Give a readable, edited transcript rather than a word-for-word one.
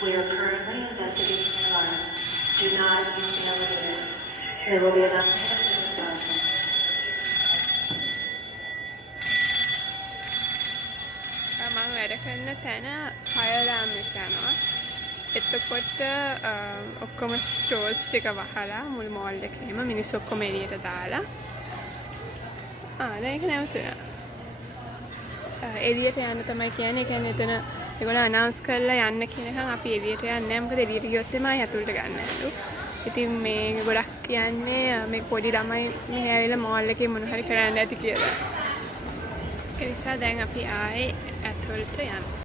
We are currently investigating the alarm. Do not use the elevator. There will be an unintended process. මම වැඩ කරන තැන fire අලාර්ම් එක යනවා. එතකොට ඔක්කොම ස්ටෝර්ස් ටික වහලා මුළු මෝල් එකේම මිනිස්සු ඔක්කොම එළියට දාලා දැන් ඒක නැවතුණා. එළියට යන්න තමයි කියන්නේ. ඒ කියන්නේ එතන ඒගොල්ලෝ අනවුන්ස් කරලා යන්න කියනකම් අපි එළියට යන්නේ නැහැ. මොකද එළියට ගියොත් එමය ඇතුළට ගන්න ඇලු. ඉතින් මේ ගොඩක් කියන්නේ මේ පොඩි ළමයි මෙහෙ ඇවිල්ලා මෝල් එකේ මොන හරි කරන්න ඇති කියලා. ඒ නිසා දැන් අපි ආයේ ඇතුළට යනවා.